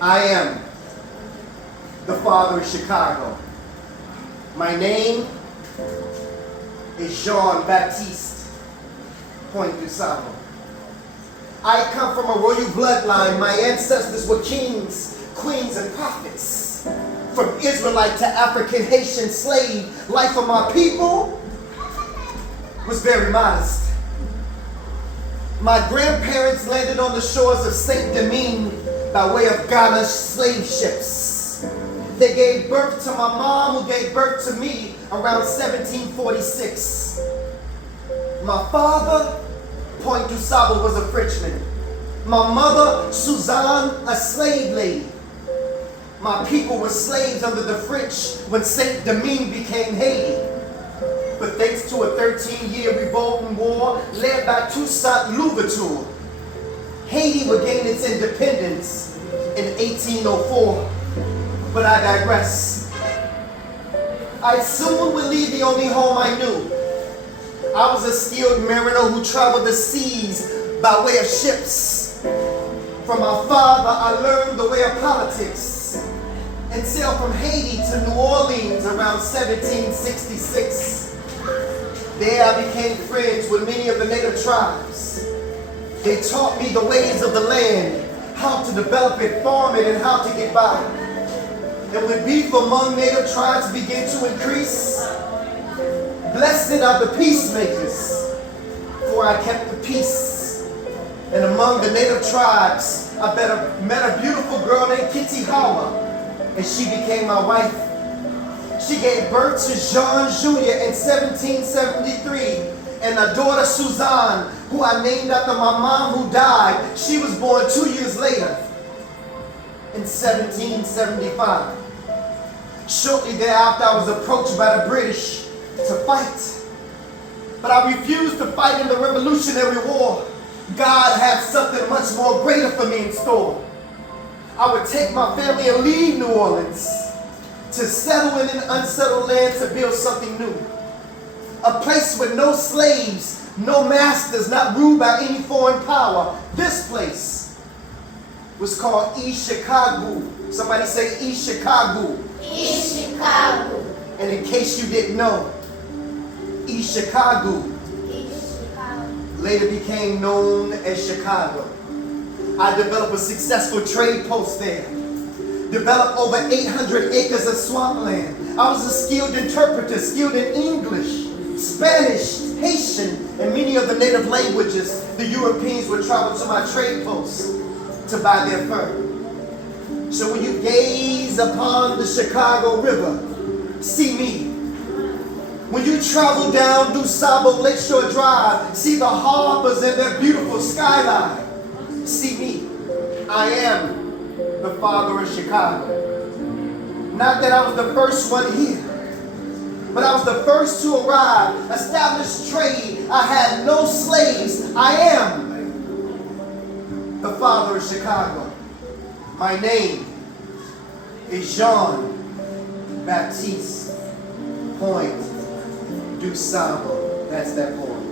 I am the father of Chicago. My name is Jean-Baptiste Dusable. I come from a royal bloodline. My ancestors were kings, queens, and prophets. From Israelite to African, Haitian, slave, life of my people was very modest. My grandparents landed on the shores of Saint Domingue by way of Ghana's slave ships. They gave birth to my mom, who gave birth to me around 1746. My father, Dusable, was a Frenchman. My mother, Suzanne, a slave lady. My people were slaves under the French when Saint Domingue became Haiti. But thanks to a 13-year revolting war led by Toussaint Louverture, Haiti would gain its independence in 1804. But I digress. I soon would leave the only home I knew. I was a skilled mariner who traveled the seas by way of ships. From my father, I learned the way of politics and sailed from Haiti to New Orleans around 1766. There I became friends with many of the native tribes. They taught me the ways of the land, how to develop it, farm it, and how to get by. And when beef among native tribes began to increase, blessed are the peacemakers, for I kept the peace. And among the native tribes, I met a beautiful girl named Kitty Howard, and she became my wife. She gave birth to Jean Jr. in 1773, and a daughter, Suzanne, who I named after my mom who died. She was born 2 years later, in 1775. Shortly thereafter, I was approached by the British to fight. But I refused to fight in the Revolutionary War. God had something much more greater for me in store. I would take my family and leave New Orleans to settle in an unsettled land to build something new. A place with no slaves, no masters, not ruled by any foreign power. This place was called East Chicago. Somebody say East Chicago. East Chicago. And in case you didn't know, East Chicago later became known as Chicago. I developed a successful trade post there. Developed over 800 acres of swampland. I was a skilled interpreter, skilled in English, Spanish, Haitian, and many of the native languages. The Europeans would travel to my trade posts to buy their fur. So when you gaze upon the Chicago River, see me. When you travel down Dusable Lakeshore Drive, see the harbors and their beautiful skyline, see me. I am the father of Chicago. Not that I was the first one here, but I was the first to arrive, establish trade. I had no slaves. I am the father of Chicago. My name is Jean-Baptiste Dusable. That's that poem.